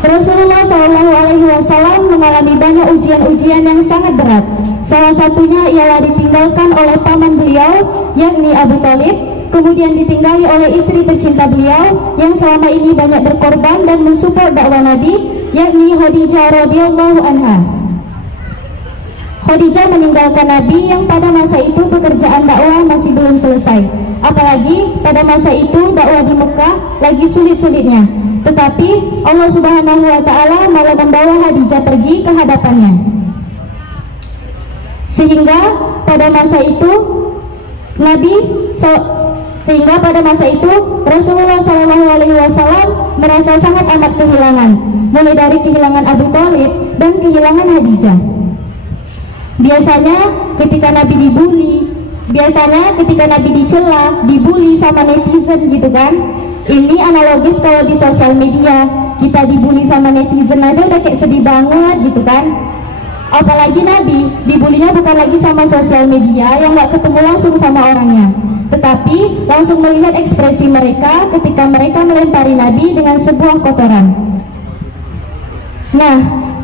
Rasulullah SAW mengalami banyak ujian-ujian yang sangat berat. Salah satunya ialah ditinggalkan oleh paman beliau, yakni Abu Thalib, kemudian ditinggali oleh istri tercinta beliau yang selama ini banyak berkorban dan mensupport dakwah Nabi, yakni Khadijah radhiyallahu anha. Khadijah meninggalkan Nabi yang pada masa itu pekerjaan dakwah masih belum selesai. Apalagi pada masa itu dakwah di Mekah lagi sulit-sulitnya. Tetapi Allah Subhanahu wa taala malah membawa Khadijah pergi ke hadapannya. Sehingga pada masa itu Rasulullah SAW merasa sangat amat kehilangan, mulai dari kehilangan Abu Thalib dan kehilangan Khadijah. Biasanya ketika Nabi dicela, dibully sama netizen gitu kan. Ini analogis kalau di sosial media, kita dibully sama netizen aja udah kayak sedih banget gitu kan. Apalagi Nabi dibulinya bukan lagi sama sosial media yang gak ketemu langsung sama orangnya, tetapi langsung melihat ekspresi mereka ketika mereka melempari Nabi dengan sebuah kotoran. Nah,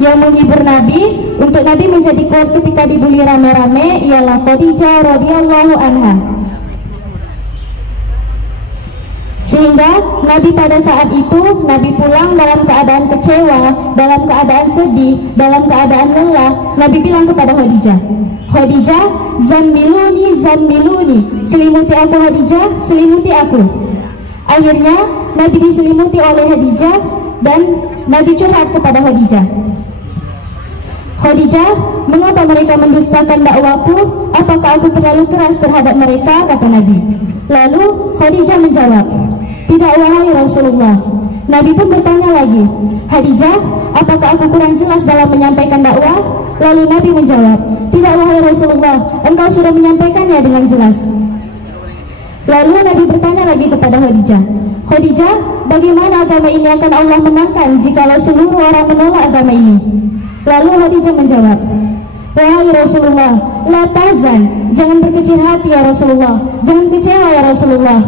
yang menghibur Nabi untuk Nabi menjadi kuat ketika dibully rame-rame ialah Khadijah radhiyallahu anha. Sehingga Nabi pada saat itu, Nabi pulang dalam keadaan kecewa, dalam keadaan sedih, dalam keadaan lelah. Nabi bilang kepada Khadijah, "Khadijah, zammiluni, zammiluni, selimuti aku Khadijah, selimuti aku." Akhirnya Nabi diselimuti oleh Khadijah dan Nabi curhat kepada Khadijah. "Khadijah, mengapa mereka mendustakan dakwaku? Apakah aku terlalu keras terhadap mereka?" kata Nabi. Lalu Khadijah menjawab, "Tidak wahai Rasulullah." Nabi pun bertanya lagi, "Khadijah, apakah aku kurang jelas dalam menyampaikan dakwah?" Lalu Nabi menjawab, "Tidak wahai Rasulullah, engkau sudah menyampaikannya dengan jelas." Lalu Nabi bertanya lagi kepada Khadijah, "Khadijah, bagaimana agama ini akan Allah menangkan jikalau seluruh orang menolak agama ini?" Lalu Khadijah menjawab, "Wahai Rasulullah, la tahzan, jangan berkecil hati ya Rasulullah, jangan kecewa ya Rasulullah,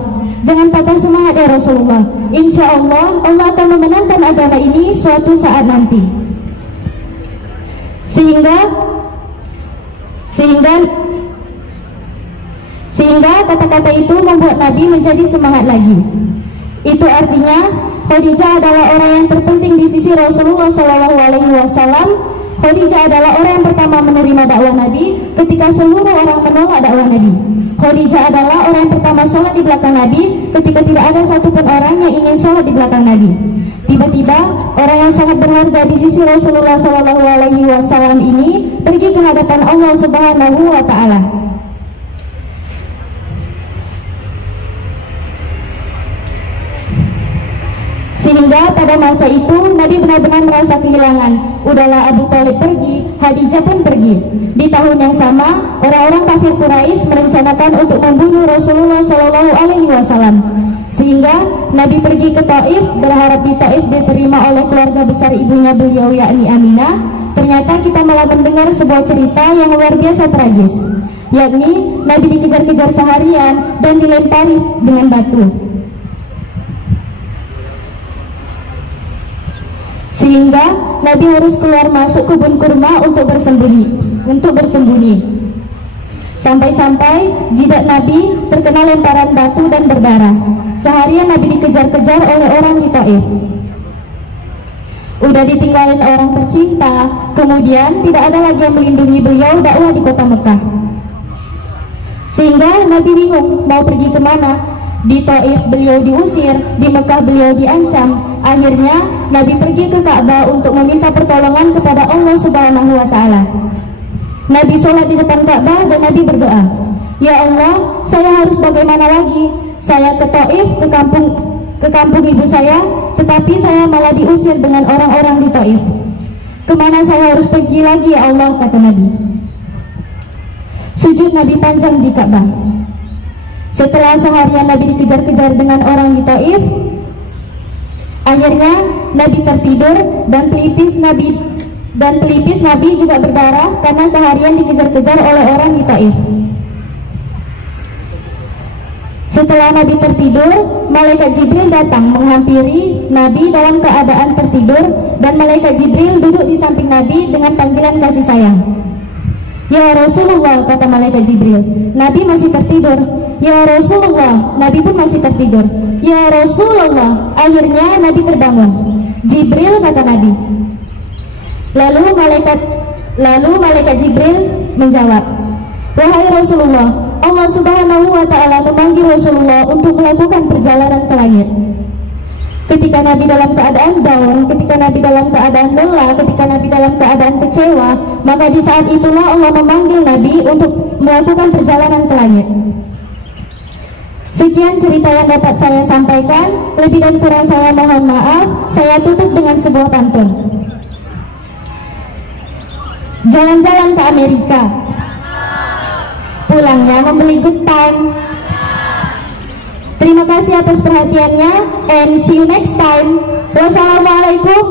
jangan patah semangat ya Rasulullah. Insya Allah, Allah akan memenangkan agama ini suatu saat nanti." Sehingga kata-kata itu membuat Nabi menjadi semangat lagi. Itu artinya Khadijah adalah orang yang terpenting di sisi Rasulullah SAW. Khadijah adalah orang yang pertama menerima dakwah Nabi ketika seluruh orang menolak dakwah Nabi. Khadijah adalah orang yang pertama sholat di belakang Nabi ketika tidak ada satupun orang yang ingin sholat di belakang Nabi. Tiba-tiba orang yang sangat berharga di sisi Rasulullah SAW ini pergi ke hadapan Allah Subhanahu wa taala. Sehingga pada masa itu Nabi benar-benar merasa kehilangan. Udahlah Abu Thalib pergi, Khadijah pun pergi. Di tahun yang sama, orang-orang kafir Quraisy merencanakan untuk membunuh Rasulullah SAW. Sehingga Nabi pergi ke Taif, berharap di Taif diterima oleh keluarga besar ibunya beliau, yakni Aminah. Ternyata kita malah mendengar sebuah cerita yang luar biasa tragis, yakni Nabi dikejar-kejar seharian dan dilempari dengan batu. Sehingga Nabi harus keluar masuk kebun kurma untuk bersembunyi. Sampai-sampai jidat Nabi terkena lemparan batu dan berdarah. Seharian Nabi dikejar-kejar oleh orang di Taif. Udah ditinggalin orang tercinta, kemudian tidak ada lagi yang melindungi beliau dakwah di kota Mekah. Sehingga Nabi bingung mau pergi kemana. Di Taif beliau diusir, di Mekah beliau diancam. Akhirnya Nabi pergi ke Ka'bah untuk meminta pertolongan kepada Allah Subhanahu wa taala. Nabi sholat di depan Ka'bah dan Nabi berdoa, "Ya Allah, saya harus bagaimana lagi? Saya ke Taif, ke kampung ibu saya, tetapi saya malah diusir dengan orang-orang di Taif. Kemana saya harus pergi lagi ya Allah?" kata Nabi. Sujud Nabi panjang di Ka'bah. Setelah seharian Nabi dikejar-kejar dengan orang di Taif, akhirnya Nabi tertidur dan pelipis Nabi juga berdarah karena seharian dikejar-kejar oleh orang di Taif. Setelah Nabi tertidur, malaikat Jibril datang menghampiri Nabi dalam keadaan tertidur dan malaikat Jibril duduk di samping Nabi dengan panggilan kasih sayang. Ya Rasulullah, kata malaikat Jibril. Nabi masih tertidur. Ya Rasulullah, Nabi pun masih tertidur. Ya Rasulullah, akhirnya Nabi terbangun. Jibril, kata Nabi. Lalu malaikat Jibril menjawab, wahai Rasulullah, Allah Subhanahu wa Ta'ala memanggil Rasulullah untuk melakukan perjalanan ke langit. Ketika Nabi dalam keadaan down, ketika Nabi dalam keadaan lelah, ketika Nabi dalam keadaan kecewa, maka di saat itulah Allah memanggil Nabi untuk melakukan perjalanan ke langit. Sekian cerita yang dapat saya sampaikan. Lebih dan kurang saya mohon maaf. Saya tutup dengan sebuah pantun. Jalan-jalan ke Amerika, pulangnya membeli good time. Terima kasih atas perhatiannya, and see you next time. Wassalamualaikum